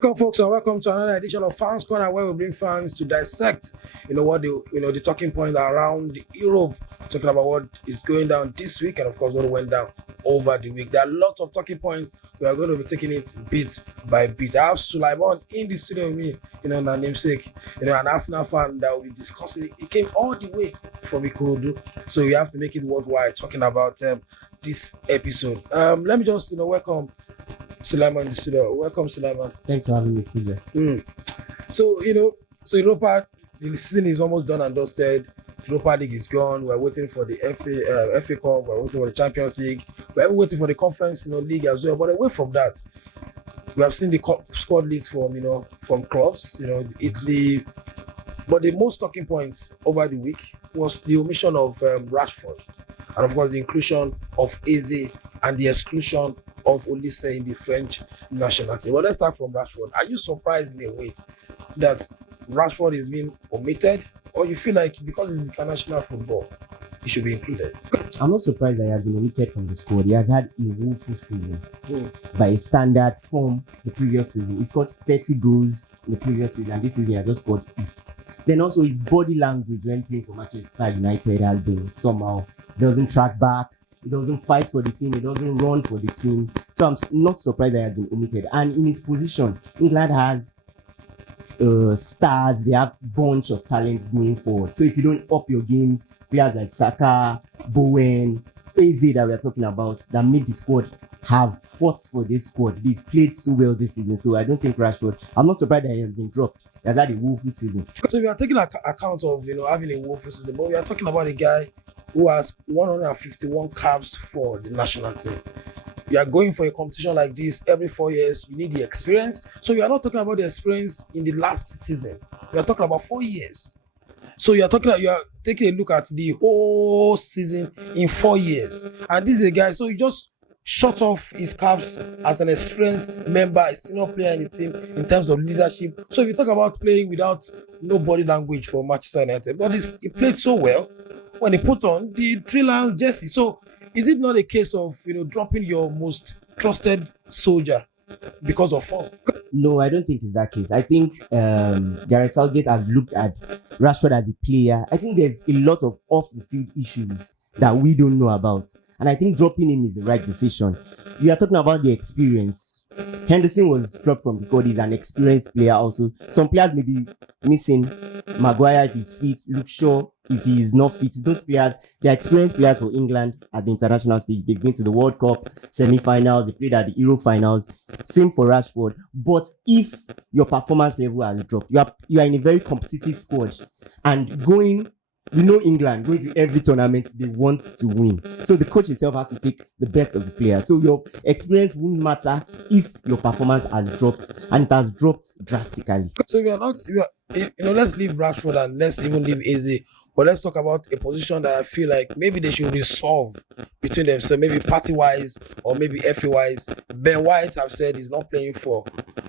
Welcome, folks, and welcome to another edition of Fans Corner, where we bring fans to dissect, what the talking points around Europe, talking about what is going down this week, and of course what went down over the week. There are lots of talking points. We are going to be taking it bit by bit. I have Sulaiman in the studio with me, my namesake, an Arsenal fan that will be discussing it. He came all the way from Ikorodu, so we have to make it worthwhile talking about this episode. Let me just welcome Sulaiman in the studio. Welcome, Sulaiman. Thanks for having me, Peter. So, Europa, the season is almost done and dusted. Europa League is gone. We're waiting for the FA Cup. We're waiting for the Champions League. We're even waiting for the Conference, League as well. But away from that, we have seen the squad lists from Kroos, Italy. But the most talking points over the week was the omission of Rashford, and of course the inclusion of Eze and the exclusion of Olise in the French national team. Well, let's start from Rashford. Are you surprised in a way that Rashford is being omitted, or you feel like because it's international football, he should be included? I'm not surprised that he has been omitted from the squad. He has had a woeful season by a standard from the previous season. He scored 30 goals in the previous season, and this season he has just scored 8. Then also his body language when playing for Manchester United has been somehow. He doesn't track back. He doesn't fight for the team. He doesn't run for the team. So I'm not surprised that he has been omitted. And in his position, England has stars. They have a bunch of talents going forward. So if you don't up your game, players like Saka, Bowen, Eze that we are talking about, that made the squad have fought for this squad. They've played so well this season. So I don't think Rashford, I'm not surprised that he has been dropped. He has had a woeful season. So we are taking account of having a woeful season, but we are talking about a guy who has 151 caps for the national team. You are going for a competition like this every 4 years. You need the experience. So you are not talking about the experience in the last season. We are talking about 4 years. So you are taking a look at the whole season in 4 years. And this is a guy, so you just shut off his caps as an experienced member, a senior player in the team in terms of leadership. So if you talk about playing without no body language for Manchester United, but he played so well when he put on the Three Lions jersey. So is it not a case of dropping your most trusted soldier because of form? No, I don't think it's that case. I think Gareth Southgate has looked at Rashford as a player. I think there's a lot of off-the-field issues that we don't know about. And I think dropping him is the right decision. We are talking about the experience. Henderson was dropped from the squad. He's an experienced player also. Some players may be missing. Maguire, if he's fit. Luke Shaw, if he is not fit. Those players, they are experienced players for England at the international stage. They've been to the World Cup semi-finals. They played at the Euro finals. Same for Rashford. But if your performance level has dropped, you are in a very competitive squad. And England going to every tournament they want to win. So the coach himself has to take the best of the players. So your experience won't matter if your performance has dropped, and it has dropped drastically. So let's leave Rashford and let's even leave Eze. But let's talk about a position that I feel like maybe they should resolve between them. So maybe party-wise or maybe FA-wise. Ben White have said he's not playing for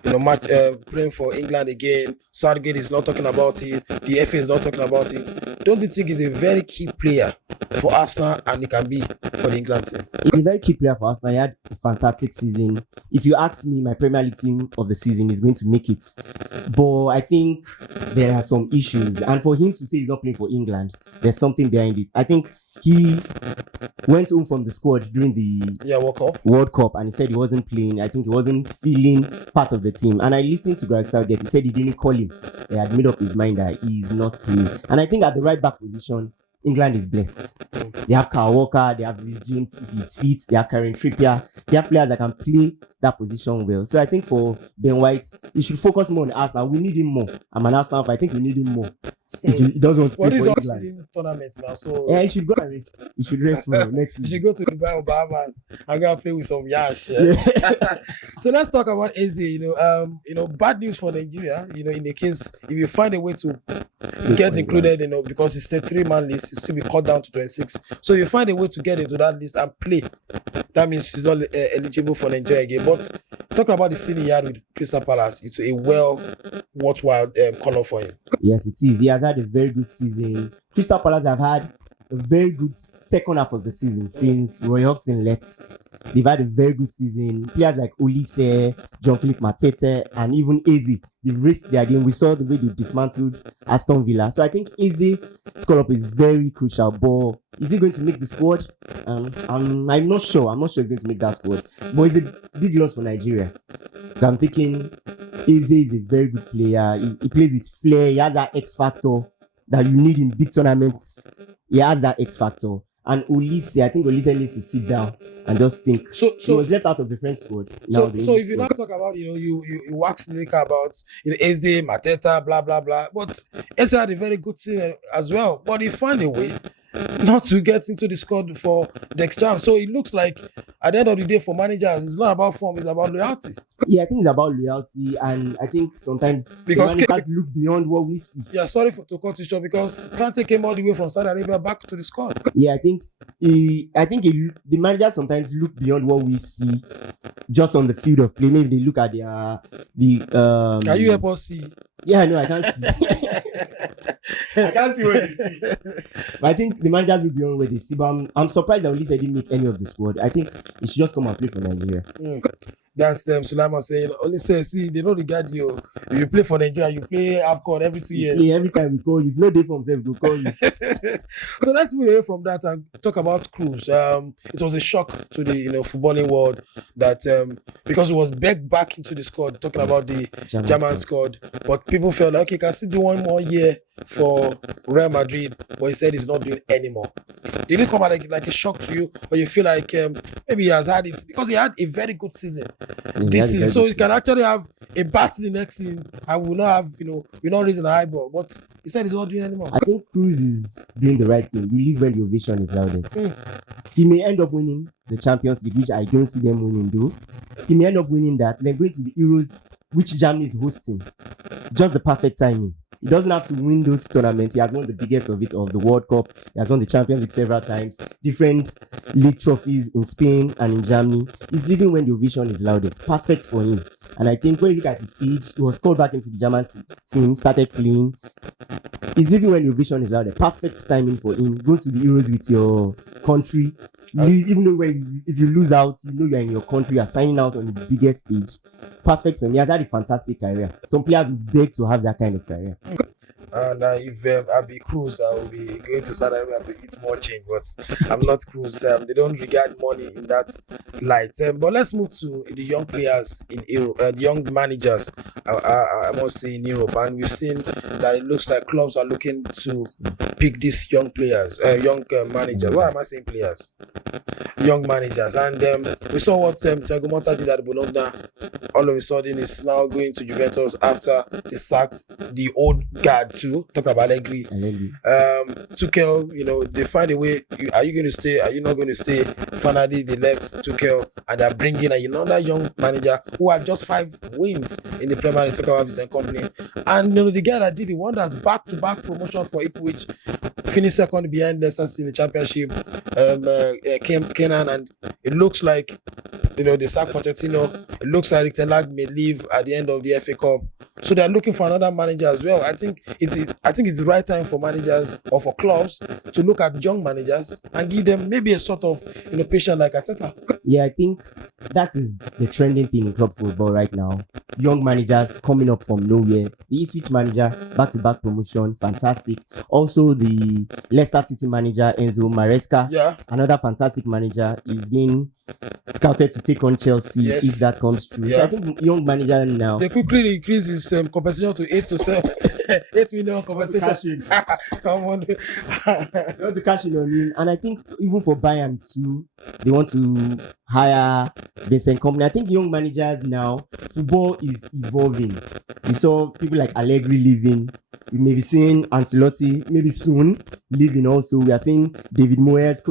playing for England again. Southgate is not talking about it. The FA is not talking about it. Don't you think he's a very key player for Arsenal, and he can be for the England team? He's a very key player for Arsenal. He had a fantastic season. If you ask me, my Premier League team of the season is going to make it. But I think there are some issues. And for him to say he's not playing for England, there's something behind it. I think he went home from the squad during the World Cup and he said he wasn't playing. I think he wasn't feeling part of the team. And I listened to Gareth Southgate. He said he didn't call him. He had made up his mind that he's not playing. And I think at the right back position, England is blessed. They have Kyle Walker, they have Reece James if he's fit, they have Kieran Trippier. They have players that can play that position well. So I think for Ben White, he should focus more on Arsenal. We need him more. I'm an Arsenal fan. I think we need him more. If he doesn't want to play for England. Tournament now, so yeah, he should go and rest. He should rest for next week. He should go to Dubai or Bahamas and go and play with some Yash. Yeah. So let's talk about Eze. Bad news for Nigeria. In the case if you find a way to get included, because it's a 3-man list, it still be cut down to 26. So if you find a way to get into that list and play, that means he's not eligible for Nigeria again. But talking about the season he had with Crystal Palace, it's a worthwhile color for him. Yes, it is. He has had a very good season. Crystal Palace have had a very good second half of the season since Roy Hodgson left. They've had a very good season. Players like Olise, John-Philippe Matete, and even Eze, they've risked their game. We saw the way they dismantled Aston Villa. So I think Eze's call-up is very crucial. But is he going to make the squad? I'm not sure. I'm not sure he's going to make that squad. But it's a big loss for Nigeria. So I'm thinking Eze is a very good player. He plays with flair. He has that X factor that you need in big tournaments. He has that X factor. And Olise, I think Olise needs to sit down and just think. So he was left out of the French squad. So if you now talk about, you wax lyrical about Eze, Mateta, blah blah blah, but Eze had a very good season as well, but he found a way not to get into the squad for next time. So it looks like at the end of the day for managers, it's not about form, it's about loyalty. Yeah, I think it's about loyalty, and I think sometimes because the managers look beyond what we see. Yeah, sorry to cut you short, because you can't take him all the way from Saudi Arabia back to the squad. Yeah, the managers sometimes look beyond what we see just on the field of play. Maybe they look at Can you help us see? Yeah, no, I can't see. I can't see what they see. But I think the managers look beyond what they see. But I'm surprised that Olise didn't make any of the squad. I think he should just come and play for Nigeria. That's Sulaiman saying, Olise, see, they don't regard you. If you play for Nigeria, you play AFCON every 2 years. Yeah, every time we call you. If no day for himself, we'll call you. So let's move away from that and talk about Kroos. It was a shock to the footballing world that because he was begged back into the squad, talking about the German squad, but people felt like, okay, can still do one more year for Real Madrid, but he said he's not doing anymore. Did it come out like a shock to you, or you feel like maybe he has had it because he had a very good season this season, so he can actually have a bad season next season and will not have we're not raising a high ball, but he said he's not doing anymore. I think Kroos is doing the right thing. You leave when the ovation is loudest. He may end up winning the Champions League, which I don't see them winning though. He may end up winning that, then going to the Euros, which Germany is hosting. Just the perfect timing. He doesn't have to win those tournaments. He has won the biggest of it, of the World Cup. He has won the Champions League several times. Different league trophies in Spain and in Germany. He's leaving when the ovation is loudest. Perfect for him. And I think when you look at his age, he was called back into the German team, started playing. He's leaving when the ovation is loudest. Perfect timing for him. Go to the Euros with your country. Even though if you lose out, you're in your country, you're signing out on the biggest stage. Perfect for him. He has had a fantastic career. Some players would beg to have that kind of career. And if I be Kroos, I will be going to Saudi Arabia to eat more change. But I'm not Kroos. They don't regard money in that light. But let's move to the young players in Europe, young managers, I must say, in Europe. And we've seen that it looks like clubs are looking to pick these young players, young managers. Why am I saying players? Young managers. And we saw what Thiago Motta did at Bologna. All of a sudden, is now going to Juventus after they sacked the old guard too. Talking about Allegri. Tuchel, they find a way. Are you going to stay? Are you not going to stay? Finally, they left Tuchel and they're bringing another young manager who had just 5 wins in the Premier League. Talking about Vincent Company. And the guy that did the one that's back-to-back promotion for Ipswich, finished second behind Leicester City in the Championship. Kenan, and it looks like they sacked Pochettino. It looks like Ten Hag may leave at the end of the FA Cup. So they're looking for another manager as well. I think it's the right time for managers or for clubs to look at young managers and give them maybe a sort of patience like Arteta. Yeah, I think that is the trending thing in club football right now. Young managers coming up from nowhere. The Ipswich manager, back-to-back promotion, fantastic. Also, the Leicester City manager, Enzo Maresca, another fantastic manager, is being scouted to take on Chelsea if that comes true. Yeah. So I think young manager now. They quickly increase his compensation to 8 to 7, 8 million compensation. Come on, they want to cash in on him, and I think even for Bayern too, they want to hire Vincent Company. I think young managers now, football is evolving. We saw people like Allegri leaving. We may be seeing Ancelotti maybe soon leaving also. We are seeing David Moyes,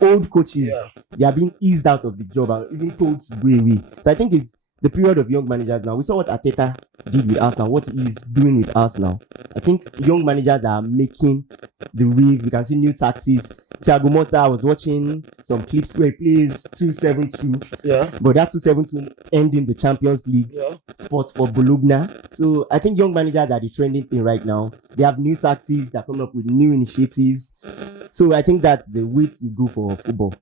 old coaches. They are being eased out of the job and even told to go away. So I think it's the period of young managers now. We saw what Arteta did with Arsenal, what he's doing with Arsenal. I think young managers are making the wave. We can see new tactics. Thiago Motta, I was watching some clips where he plays 2-7-2. Yeah. But that 2-7-2 ending the Champions League spot for Bologna. So I think young managers are the trending thing right now. They have new tactics. They're coming up with new initiatives. So I think that's the way to go for football.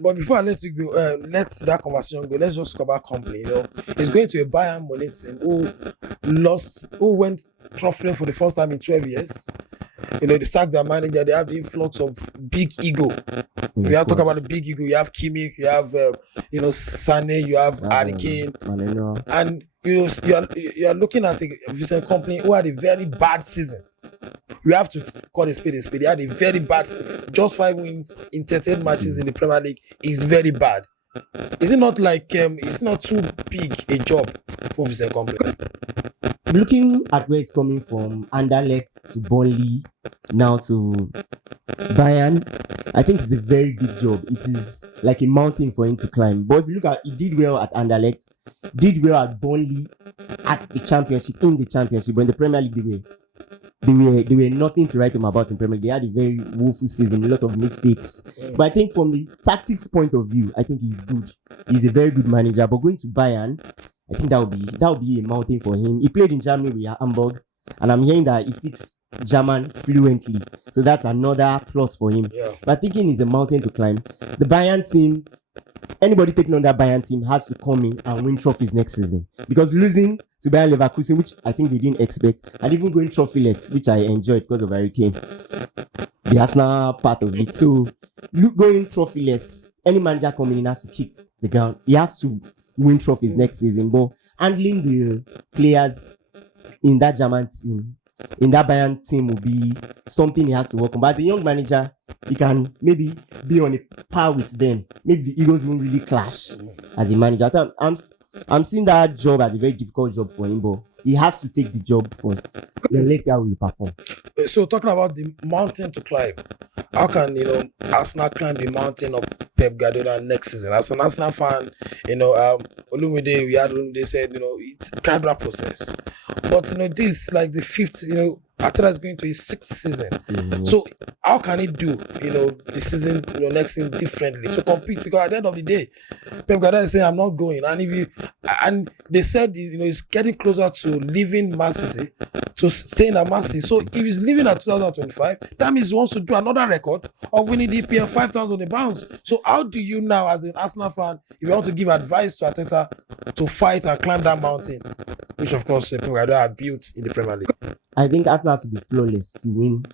But before I let you go, let that conversation go. Let's just talk about company. He's going to a Bayern Munich team who went trophyless for the first time in 12 years. They sacked their manager. They have the influx of big ego. We have to talk about the big ego. You have Kimmich, you have Sané, you have Harry Kane, and you are looking at a Vincent Company who had a very bad season. We have to call a spade a spade. They had a very bad season. Just 5 wins in 38 matches in the Premier League is very bad. Is it not like it's not too big a job for Vincent Company? Looking at where it's coming from, Anderlecht to Burnley, now to Bayern, I think it's a very big job. It is like a mountain for him to climb. But if you look at, he did well at Anderlecht, did well at Burnley, at the Championship, in the Championship, but in the Premier League they were nothing to write him about in Premier League. They had a very woeful season, a lot of mistakes. But I think from the tactics point of view, I think he's good. He's a very good manager. But going to Bayern, I think that would be a mountain for him. He played in Germany with Hamburg, and I'm hearing that he speaks German fluently. So that's another plus for him. Yeah. But thinking it's a mountain to climb. The Bayern team, anybody taking on that Bayern team has to come in and win trophies next season. Because losing to Bayern Leverkusen, which I think they didn't expect, and even going trophyless, which I enjoyed because of Harry Kane, the Arsenal part of it. So going trophyless, any manager coming in has to kick the ground. He has to win trophies next season. But handling the players in that German team, in that Bayern team, will be something he has to work on. But as a young manager, he can maybe be on a par with them. Maybe the egos won't really clash as a manager. So I'm seeing that job as a very difficult job for him, but he has to take the job first. Then let's see how he perform. So talking about the mountain to climb, how can Arsenal climb the mountain of Pep Guardiola next season? As an Arsenal fan, Olumide, they said it's a gradual process. But this like the fifth, Arteta is going to his 6th season. So how can he do the season next season differently to compete? Because at the end of the day, Pep Guardiola is saying I'm not going, and they said he's getting closer to leaving Man City to staying at Man City. So if he's leaving at 2025, that means he wants to do another record of winning the EPL 5,000 on the bounce. So how do you now, as an Arsenal fan, if you want to give advice to Arteta to fight and climb that mountain, which of course Pep Guardiola built in the Premier League? I think Arsenal has to be flawless to win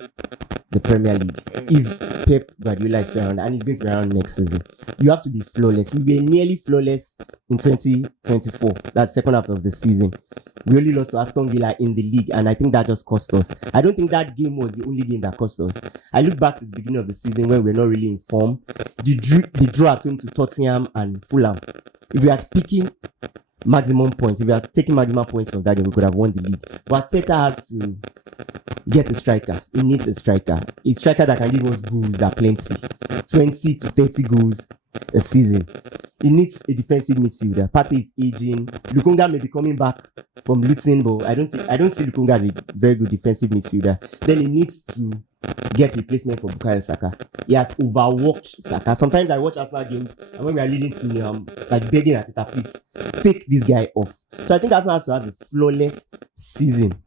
the Premier League. If Pep Guardiola is around, and he's going to be around next season, you have to be flawless. We were nearly flawless in 2024, that second half of the season. We only lost to Aston Villa in the league, and I think that just cost us. I don't think that game was the only game that cost us. I look back to the beginning of the season when we were not really in form. The draw at home to Tottenham and Fulham. If we are picking maximum points, if we are taking maximum points from that game, we could have won the league. But Arteta has to get a striker. He needs a striker that can give us goals at plenty, 20 to 30 goals a season. He needs a defensive midfielder. Partey is aging. Lukonga may be coming back from Luton, but I don't see Lukonga as a very good defensive midfielder. Then he needs to get replacement for Bukayo Saka. He has overworked Saka. Sometimes I watch Arsenal games, and when we are leading to like begging Arteta, please take this guy off. So I think Arsenal has to have a flawless season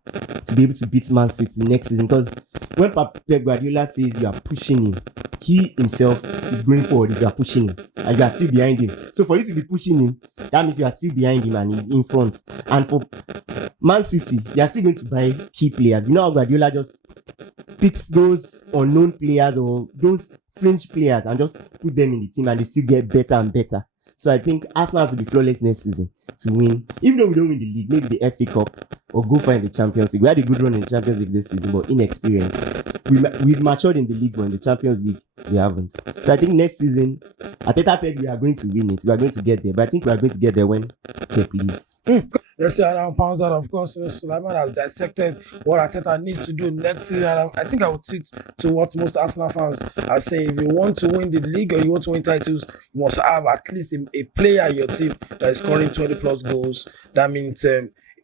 to be able to beat Man City next season. Because when Pep Guardiola says you are pushing him, he himself is going forward if you are pushing him and you are still behind him. So for you to be pushing him, that means you are still behind him and he's in front. And for Man City, they are still going to buy key players. You know how Guardiola just picks those unknown players or those fringe players and just put them in the team, and they still get better and better. So I think Arsenal will be flawless next season to win. Even though we don't win the league, maybe the FA Cup or go far in the Champions League. We had a good run in the Champions League this season, but inexperience. We've matured in the league, but in the Champions League, we haven't. So I think next season, Arteta said we are going to win it. We are going to get there. But I think we are going to get there when Pep leaves. Let's say around pounds out, of course, Sulaiman has dissected what Arteta needs to do next season. I think I would tweet to what most Arsenal fans are saying. If you want to win the league or you want to win titles, you must have at least a player in your team that is scoring 20 plus goals. That means,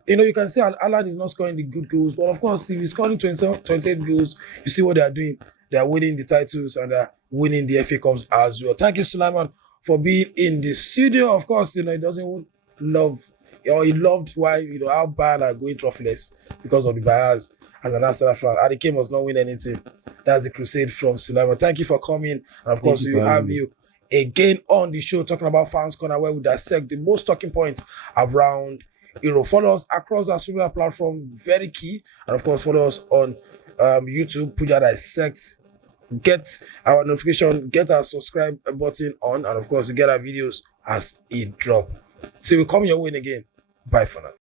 you can say Alan is not scoring the good goals, but of course, if he's scoring 28 goals, you see what they are doing. They are winning the titles and they are winning the FA Cups as well. Thank you, Sulaiman, for being in the studio. Of course, he doesn't love, or he loved why, how Bayern are going trophyless because of the bias. as an Arsenal fan. Harry Kane must not win anything. That's the crusade from Sulaiman. Thank you for coming. And of course, you we for have having me. you again on the show talking about Fans Corner, where we dissect the most talking points around Europe. Follow us across our social platform, very key. And of course, follow us on YouTube, Puja Dissect. Get our notification, get our subscribe button on, and of course, get our videos as it drop. So we'll come your way again. Bye for now.